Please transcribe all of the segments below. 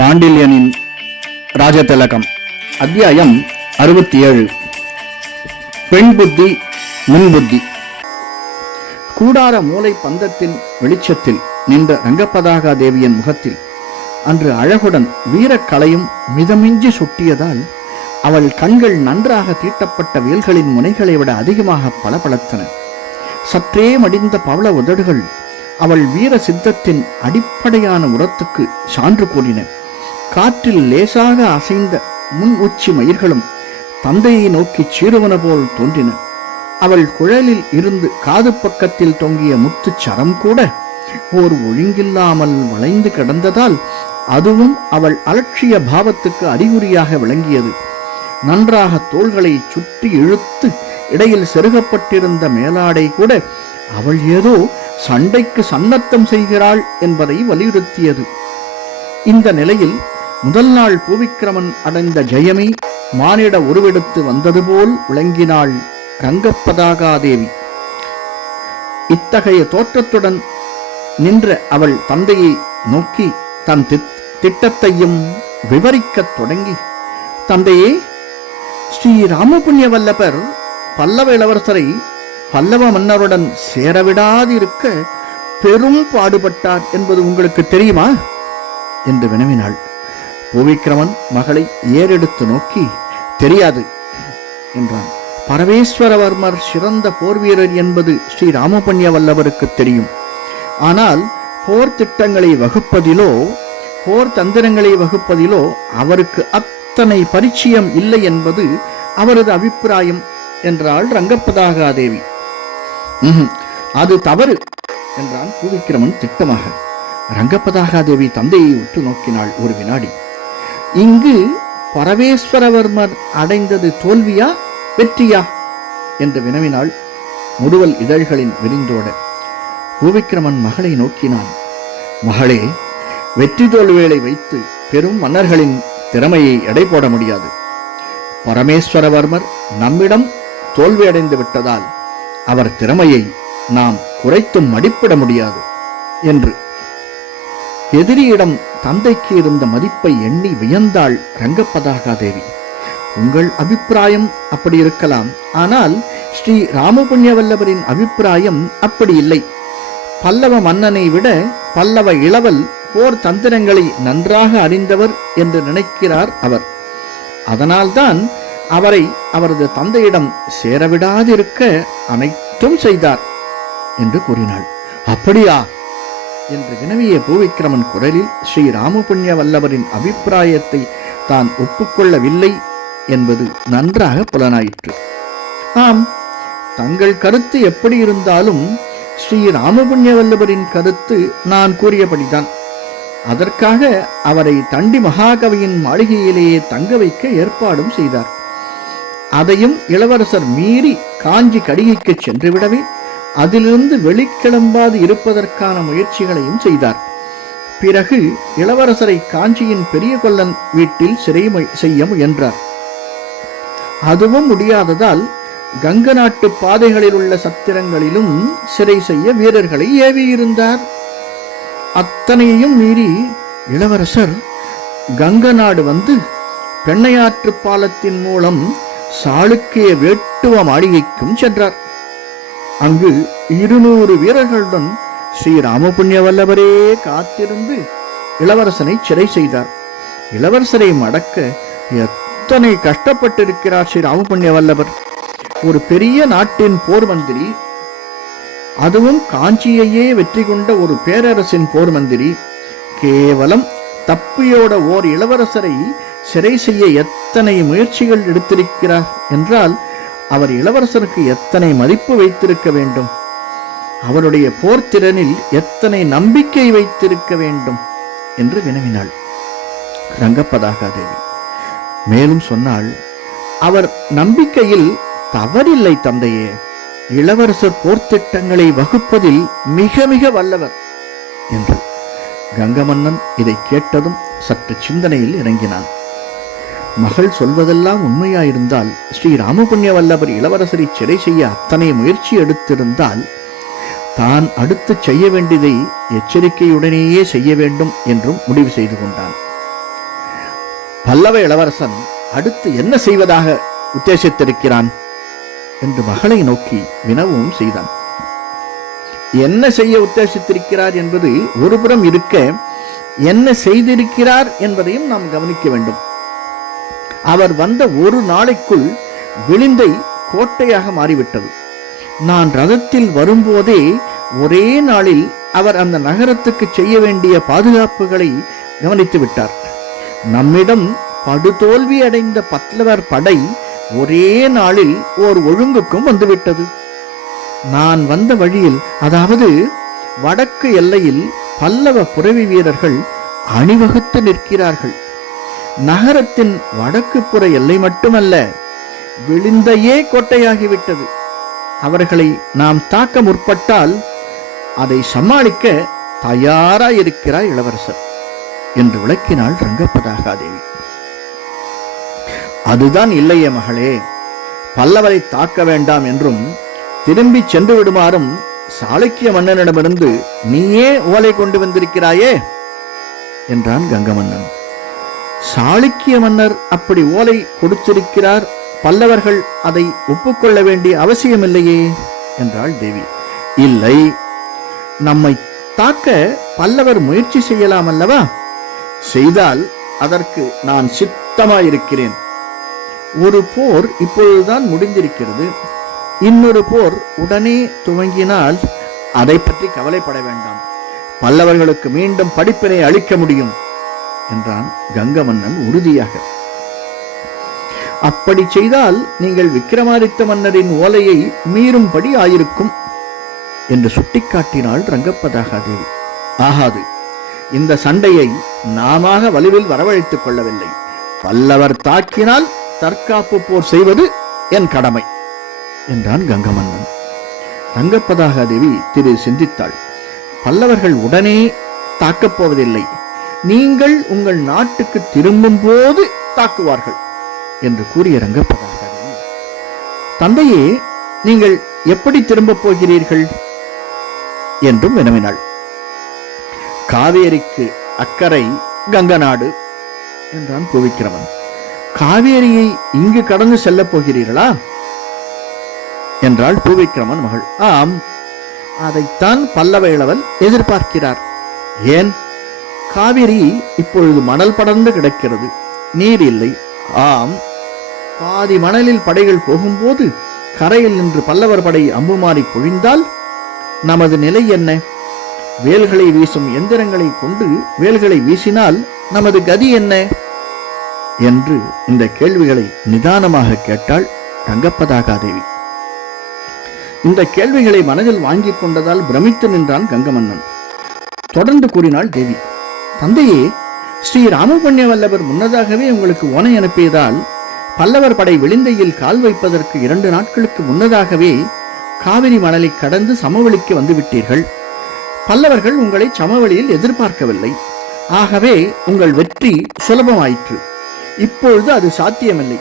பாண்டில்யனின் ராஜதிலகம் அத்தியாயம் அறுபத்தி ஏழு பெண் புத்தி முன்புத்தி கூடார மூலை பந்தத்தின் வெளிச்சத்தில் நின்ற ரங்கப்பதாகா தேவியின் முகத்தில் அன்று அழகுடன் வீரக்கலையும் மிதமிஞ்சி சுட்டியதால் அவள் கண்கள் நன்றாக தீட்டப்பட்ட வேல்களின் முனைகளை விட அதிகமாக பளபளத்தன. சற்றே மடிந்த பவள உதடுகள் அவள் வீர சித்தத்தின் அடிப்படையான உரத்துக்கு சான்று கூறின. காற்றில் லேசாக அசைந்த முன் உச்சி மயிர்களும் தந்தையை நோக்கி சீருவன போல் தோன்றின. அவள் குழலில் இருந்து காது பக்கத்தில் தொங்கிய முத்துச் சரம் கூட ஓர் ஒழுங்கில்லாமல் வளைந்து கிடந்ததால் அதுவும் அவள் அலட்சிய பாவத்துக்கு அறிகுறியாக விளங்கியது. நன்றாக தோள்களை சுற்றி இழுத்து இடையில் செருகப்பட்டிருந்த மேலாடை கூட அவள் ஏதோ சண்டைக்கு சன்னத்தம் செய்கிறாள் என்பதை வலியுறுத்தியது. இந்த நிலையில் முதல் நாள் பூவிக்கிரமன் அடைந்த ஜெயமே மானிட உருவெடுத்து வந்தது போல் விளங்கினாள் ரங்கப்பதாகாதேவி இத்தகைய தோற்றத்துடன் நின்ற அவள் தந்தையை நோக்கி தன் திட்டத்தையும் விவரிக்கத் தொடங்கி தந்தையே ஸ்ரீ ராமபுண்ணிய வல்லபர் பல்லவ இளவரசரை பல்லவ மன்னருடன் சேரவிடாதிருக்க பெரும் பாடுபட்டார் என்பது உங்களுக்கு தெரியுமா? என்று வினவினாள். பூவிக்கிரமன் மகளை ஏறெடுத்து நோக்கி தெரியாது என்றான். பரமேஸ்வரவர்மர் சிறந்த போர் வீரர் என்பது ஸ்ரீ ராமபண்ய வல்லவருக்கு தெரியும். ஆனால் போர் திட்டங்களை வகுப்பதிலோ போர் தந்திரங்களை வகுப்பதிலோ அவருக்கு அத்தனை பரிச்சயம் இல்லை என்பது அவரது அபிப்பிராயம் என்றாள் ரங்கப்பதாகா தேவி அது தவறு என்றான் பூவிக்கிரமன் திட்டமாக. ரங்கப்பதாகாதேவி தந்தையை உற்று நோக்கினாள் ஒரு வினாடி. இங்கு பரமேஸ்வரவர்மர் அடைந்தது தோல்வியா வெற்றியா என்று வினவினாள் முடுவல் இதழ்களின் விரிந்தோட. பூவிக்கிரமன் மகளை நோக்கினான். மகளே வெற்றி தோல்விகளை வைத்து பெரும் மன்னர்களின் திறமையை எடை போட முடியாது. பரமேஸ்வரவர்மர் நம்மிடம் தோல்வியடைந்து விட்டதால் அவர் திறமையை நாம் குறைத்தும் மடிப்பிட முடியாது என்று எதிரியிடம் தந்தைக்கு இருந்த மதிப்பை எண்ணி வியந்தாள் ரங்கப்பதாகாதேவி உங்கள் அபிப்பிராயம் அப்படி இருக்கலாம். ஆனால் ஸ்ரீ ராமபுண்ணியவல்லவரின் அபிப்பிராயம் அப்படி இல்லை. பல்லவ மன்னனை விட பல்லவ இளவல் போர் தந்திரங்களை நன்றாக அறிந்தவர் என்று நினைக்கிறார் அவர். அதனால்தான் அவரை அவரது தந்தையிடம் சேரவிடாதிருக்க அனைத்தும் செய்தார் என்று கூறினாள். அப்படியா? என்று வினவிய பூவிக்கிரமன் குரலில் ஸ்ரீ ராமபுண்ணிய வல்லவரின் அபிப்பிராயத்தை தான் ஒப்புக்கொள்ளவில்லை என்பது நன்றாக புலனாயிற்று. ஆம் தங்கள் கருத்து எப்படி இருந்தாலும் ஸ்ரீ ராமபுண்ணிய வல்லவரின் கருத்து நான் கூறியபடிதான். அதற்காக அவரை தண்டி மகாகவியின் மாளிகையிலேயே தங்க வைக்க ஏற்பாடும் செய்தார். அதையும் இளவரசர் மீறி காஞ்சி கடிகைக்கு சென்றுவிடவே அதிலிருந்து வெளிக்கிளம்பாது இருப்பதற்கான முயற்சிகளையும் செய்தார். பிறகு இளவரசரை காஞ்சியின் பெரிய கொல்லன் வீட்டில் சிறை செய்ய முயன்றார். அதுவும் முடியாததால் கங்க நாட்டு பாதைகளில் உள்ள சத்திரங்களிலும் சிறை செய்ய வீரர்களை ஏவியிருந்தார். அத்தனையையும் மீறி இளவரசர் கங்க நாடு வந்து பெண்ணையாற்று பாலத்தின் மூலம் சாளுக்கிய வேட்டுவ மாளிகைக்கும் சென்றார். அங்கு இருநூறு வீரர்களுடன் ஸ்ரீ ராமபுண்ணிய வல்லவரே காத்திருந்து இளவரசனை சிறை செய்தார். இளவரசரை மடக்க எத்தனை கஷ்டப்பட்டிருக்கிறார் ஸ்ரீ ராமபுண்ணிய வல்லவர். ஒரு பெரிய நாட்டின் போர் மந்திரி அதுவும் காஞ்சியையே வெற்றி கொண்ட ஒரு பேரரசின் போர் மந்திரி கேவலம் தப்பியோட ஓர் இளவரசரை சிறை செய்ய எத்தனை முயற்சிகள் எடுத்திருக்கிறார் என்றால் அவர் இளவரசருக்கு எத்தனை மதிப்பு வைத்திருக்க வேண்டும்? அவருடைய போர்த்திறனில் எத்தனை நம்பிக்கை வைத்திருக்க வேண்டும்? என்று வினவினாள். ரங்கப்பதாகாதேவி மேலும் சொன்னால் அவர் நம்பிக்கையில் தவறில்லை தந்தையே. இளவரசர் போர்த்திட்டங்களை வகுப்பதில் மிக மிக வல்லவர் என்று கங்கமன்னன் இதை கேட்டதும் சற்று சிந்தனையில் இறங்கினான். மகள் சொல்வதெல்லாம் உண்மையாயிருந்தால் ஸ்ரீ ராமபுண்ணிய வல்லவர் இளவரசரை சிறை செய்ய அத்தனை முயற்சி எடுத்திருந்தால் தான் அடுத்து செய்ய வேண்டியதை எச்சரிக்கையுடனேயே செய்ய வேண்டும் என்றும் முடிவு செய்து கொண்டான். பல்லவ இளவரசன் அடுத்து என்ன செய்வதாக உத்தேசித்திருக்கிறான் என்று மகளை நோக்கி வினவும் செய்தான். என்ன செய்ய உத்தேசித்திருக்கிறார் என்பது ஒருபுறம் இருக்க என்ன செய்திருக்கிறார் என்பதையும் நாம் கவனிக்க வேண்டும். அவர் வந்த ஒரு நாளைக்குள் விளிந்தை கோட்டையாக மாறிவிட்டது. நான் ரதத்தில் வரும்போதே ஒரே நாளில் அவர் அந்த நகரத்துக்கு செய்ய வேண்டிய பாதுகாப்புகளை கவனித்து விட்டார். நம்மிடம் படுதோல்வி அடைந்த பத்லவர் படை ஒரே நாளில் ஓர் ஒழுங்குக்கும் வந்துவிட்டது. நான் வந்த வழியில் அதாவது வடக்கு எல்லையில் பல்லவ புரவி வீரர்கள் அணிவகுத்து நிற்கிறார்கள். நகரத்தின் வடக்கு புற எல்லை மட்டுமல்ல விழுந்தையே கோட்டையாகிவிட்டது. அவர்களை நாம் தாக்க முற்பட்டால் அதை சமாளிக்க தயாராயிருக்கிறார் இளவரசர் என்று விளக்கினாள் ரங்கப்பதாகாதேவி. அதுதான் இல்லையே மகளே பல்லவரை தாக்க வேண்டாம் என்றும் திரும்பி சென்று விடுமாறும் சாளுக்கிய மன்னனிடமிருந்து நீயே ஓலை கொண்டு வந்திருக்கிறாயே என்றான் கங்கமன்னன். சாளுக்கிய மன்னர் அப்படி ஓலை கொடுத்திருக்கிறார். பல்லவர்கள் அதை ஒப்புக்கொள்ள வேண்டிய அவசியமில்லையே என்றாள் தேவி. இல்லை நம்மை தாக்க பல்லவர் முயற்சி செய்யலாம் அல்லவா? செய்தால் அதற்கு நான் சித்தமாயிருக்கிறேன். ஒரு போர் இப்பொழுதுதான் முடிந்திருக்கிறது. இன்னொரு போர் உடனே துவங்கினால் அதை பற்றி கவலைப்பட வேண்டாம். பல்லவர்களுக்கு மீண்டும் படிப்பினை அளிக்க முடியும். என்றான் கங்கமன்னன் உறுதியாக. அப்படி செய்தால் நீங்கள் விக்ரமாதித்த மன்னரின் ஓலையை மீறும்படி ஆயிருக்கும் என்று சுட்டிக்காட்டினாள் ரங்கப்பதாகாதேவி. ஆகாது. இந்த சண்டையை நாமாக வலுவில் வரவழைத்துக் கொள்ளவில்லை. பல்லவர் தாக்கினால் தற்காப்பு போர் செய்வது என் கடமை என்றான் கங்கமன்னன் ரங்கப்பதாகாதேவி திரு சிந்தித்தாள். பல்லவர்கள் உடனே தாக்கப் போவதில்லை. நீங்கள் உங்கள் நாட்டுக்கு திரும்பும் போது தாக்குவார்கள் என்று கூறிய ரங்கப்பதாகாதேவி தந்தையே நீங்கள் எப்படி திரும்பப் போகிறீர்கள்? என்றும் வினவினாள். காவேரிக்கு அக்கறை கங்கநாடு என்றான் கோவிக்கிறவன் காவேரியை இங்கு கடந்து செல்லப் போகிறீர்களா? என்றாள் பூவிக்கிரமன் மகள். ஆம் அதைத்தான் பல்லவ இளவல் எதிர்பார்க்கிறார். ஏன்? காவிரி இப்பொழுது மணல் படர்ந்து கிடக்கிறது. நீர் இல்லை. ஆம். பாதி மணலில் படைகள் போகும்போது கரையில் நின்று பல்லவர் படை அம்புமாறி பொழிந்தால் நமது நிலை என்ன? வேல்களை வீசும் எந்திரங்களை கொண்டு வேல்களை வீசினால் நமது கதி என்ன? என்று இந்த கேள்விகளை நிதானமாக கேட்டாள் ரங்கப்பதாகாதேவி இந்த கேள்விகளை மனதில் வாங்கிக் கொண்டதால் பிரமித்து நின்றான் கங்கமன்னன். தொடர்ந்து கூறினாள் தேவி. தந்தையே ஸ்ரீ ராமபுண்ணிய வல்லவர் முன்னதாகவே உங்களுக்கு ஓனை அனுப்பியதால் பல்லவர் படை விளிந்தையில் கால் வைப்பதற்கு இரண்டு நாட்களுக்கு முன்னதாகவே காவிரி மணலை கடந்து சமவெளிக்கு வந்துவிட்டீர்கள். பல்லவர்கள் உங்களை சமவெளியில் எதிர்பார்க்கவில்லை. ஆகவே உங்கள் வெற்றி சுலபமாயிற்று. இப்பொழுது அது சாத்தியமில்லை.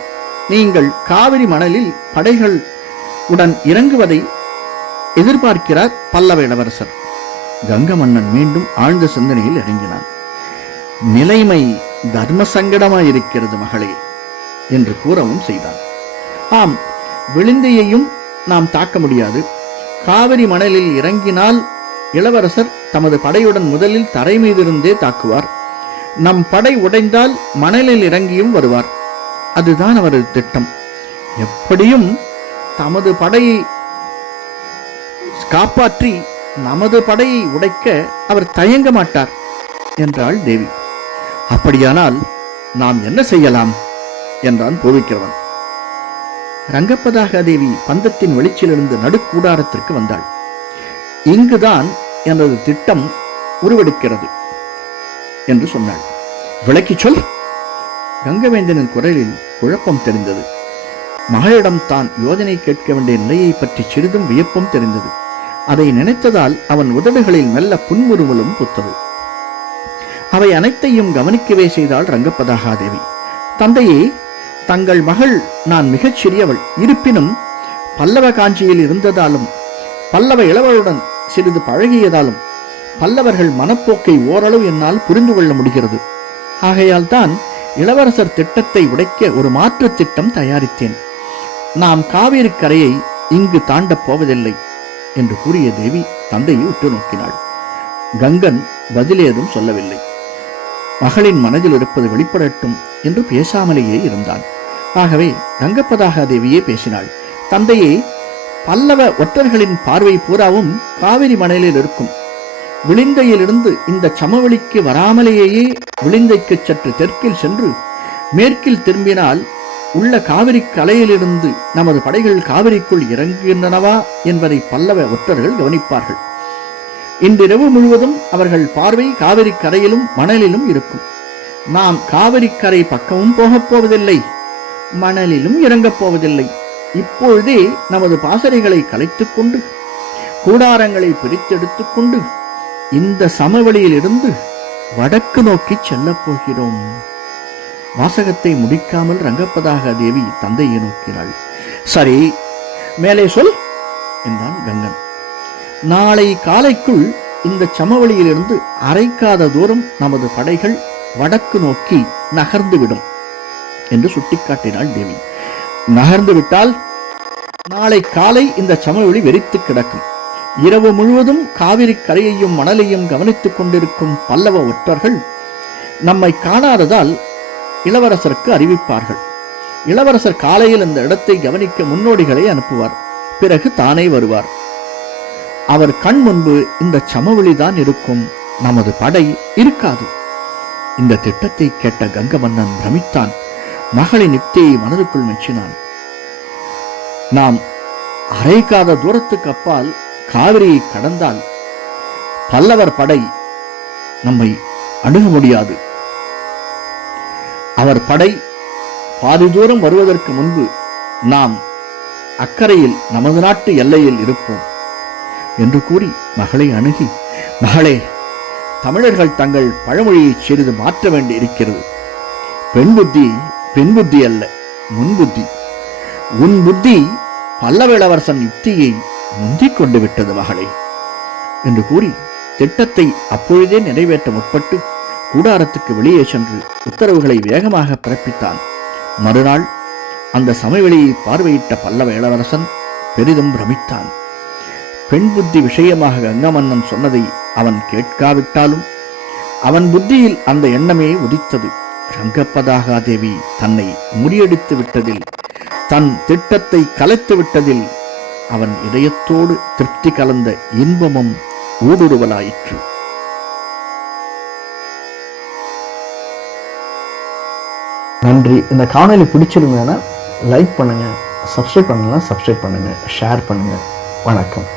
நீங்கள் காவிரி மணலில் படைகள் உடன் இறங்குவதை எதிர்பார்க்கிறார் பல்லவ இளவரசர். கங்க மன்னன் மீண்டும் ஆழ்ந்த சிந்தனையில் இறங்கினான். நிலைமை தர்ம சங்கடமாயிருக்கிறது மகளே என்று கூறவும் செய்தான். ஆம் விழுந்தையையும் நாம் தாக்க முடியாது. காவிரி மணலில் இறங்கினால் இளவரசர் தமது படையுடன் முதலில் தரை மீதிருந்தே தாக்குவார். நம் படை உடைந்தால் மணலில் இறங்கியும் வருவார். அதுதான் அவரது திட்டம். எப்படியும் தமது படையை காப்பாற்றி நமது படையை உடைக்க அவர் தயங்க மாட்டார் என்றாள் தேவி. அப்படியானால் நாம் என்ன செய்யலாம்? என்றான் பூவிக்கிறவன் ரங்கப்பதாக தேவி பந்தத்தின் வெளிச்சிலிருந்து நடுக்கூடாரத்திற்கு வந்தாள். இங்குதான் எனது திட்டம் உருவெடுக்கிறது என்று சொன்னாள். விளக்கிச் சொல். கங்கவேந்தனின் குரலில் குழப்பம் தெரிந்தது. மகளிடம் தான் யோஜனை கேட்க வேண்டிய நிலையை பற்றி சிறிதும் வியப்பும் தெரிந்தது. அதை நினைத்ததால் அவன் உதடுகளில் மெல்ல புன்முறுவலும் புத்தது. அவை அனைத்தையும் கவனிக்கவே செய்தாள் ரங்கப்பதாகாதேவி. தந்தையே தங்கள் மகள் நான் மிகச் சிறியவள். இருப்பினும் பல்லவ காஞ்சியில் இருந்ததாலும் பல்லவ இளவலுடன் சிறிது பழகியதாலும் பல்லவர்கள் மனப்போக்கை ஓரளவு என்னால் புரிந்து கொள்ள முடிகிறது. ஆகையால் தான் இளவரசர் திட்டத்தை உடைக்க ஒரு மாற்று திட்டம் தயாரித்தேன். நாம் காவேரி கரையை இங்கு தாண்டப் போவதில்லை என்று கூறிய தேவி தந்தையை உற்று நோக்கினாள். கங்கன் பதிலேதும் சொல்லவில்லை. மகளின் மனதில் இருப்பது வெளிப்படட்டும் என்று பேசாமலேயே இருந்தான். ஆகவே ரங்கப்பதாக தேவியே பேசினாள். தந்தையே பல்லவ ஒற்றர்களின் பார்வை பூராவும் காவிரி மணலில் இருக்கும் விளிந்தையிலிருந்து இந்த சமவெளிக்கு வராமலேயே விளிந்தைக்கு சற்று தெற்கில் சென்று மேற்கில் திரும்பினால் உள்ள காவிரி கலையிலிருந்து நமது படைகள் காவிரிக்குள் இறங்குகின்றனவா என்பதை பல்லவ ஒற்றர்கள் கவனிப்பார்கள். இன்றிரவு முழுவதும் அவர்கள் பார்வை காவிரி கரையிலும் மணலிலும் இருக்கும். நாம் காவிரி கரை பக்கமும் போகப் போவதில்லை மணலிலும் இறங்கப் போவதில்லை. இப்பொழுதே நமது பாசறைகளை கலைத்துக் கொண்டு கூடாரங்களை பிரித்தெடுத்துக் கொண்டு இந்த சமவெளியிலிருந்து வடக்கு நோக்கி செல்லப் போகிறோம். வாசகத்தை முடிக்காமல் ரங்கப்பதாக தேவி தந்தையை நோக்கினாள். சரி மேலே சொல் என்றான் கங்கன். நாளை காலைக்குள் இந்த சமவெளியிலிருந்து அரைக்காத தூரம் நமது படைகள் வடக்கு நோக்கி நகர்ந்துவிடும் என்று சுட்டிக்காட்டினாள் தேவி. நகர்ந்து விட்டால் நாளை காலை இந்த சமவெளி வெறித்து கிடக்கும். இரவு முழுவதும் காவிரி கரையையும் மணலையும் கவனித்துக் கொண்டிருக்கும் பல்லவ ஒற்றர்கள் நம்மை காணாததால் இளவரசருக்கு அறிவிப்பார்கள். இளவரசர் காலையில் இந்த இடத்தை கவனிக்க முன்னோடிகளை அனுப்புவார். பிறகு தானே வருவார். அவர் கண் முன்பு இந்த சமவெளிதான் இருக்கும். நமது படை இருக்காது. இந்த திட்டத்தை கேட்ட கங்க மன்னன் பிரமித்தான். மகளின் யுக்தியை மனதுக்குள் மெச்சினான். நாம் அரைக்காத தூரத்துக்கு அப்பால் காவிரியை கடந்தால் பல்லவர் படை நம்மை அணுக முடியாது. அவர் படை பாதி தூரம் வருவதற்கு முன்பு நாம் அக்கறையில் நமது நாட்டு எல்லையில் இருப்போம். என்று கூறி மகளை அணுகி மகளே தமிழர்கள் தங்கள் பழமொழியை சிறிது மாற்ற வேண்டி இருக்கிறது பெண் புத்தி பெண் புத்தி அல்ல முன் புத்தி. உன் புத்தி பல்லவிளவரசன் யுக்தியை முந்திக் கொண்டு விட்டது மகளே என்று கூறி திட்டத்தை அப்பொழுதே நிறைவேற்ற முற்பட்டு கூடாரத்துக்கு வெளியே சென்று உத்தரவுகளை வேகமாக பிறப்பித்தான். மறுநாள் அந்த சமவெளியை பார்வையிட்ட பல்லவ இளவரசன் பெரிதும் பிரமித்தான். பெண் புத்தி விஷயமாக கங்கமன்னன் சொன்னதை அவன் கேட்காவிட்டாலும் அவன் புத்தியில் அந்த எண்ணமே உதித்தது. ரங்கப்பதாகா தேவி தன்னை முறியடித்து விட்டதில் தன் திட்டத்தை கலைத்து விட்டதில் அவன் இதயத்தோடு திருப்தி கலந்த இன்பமும் ஊடுருவலாயிற்று. நன்றி. இந்த காணொலி பிடிச்சிருந்தேன்னா லைக் பண்ணுங்கள் சப்ஸ்கிரைப் பண்ணலாம் சப்ஸ்கிரைப் பண்ணுங்கள் ஷேர் பண்ணுங்கள் வணக்கம்.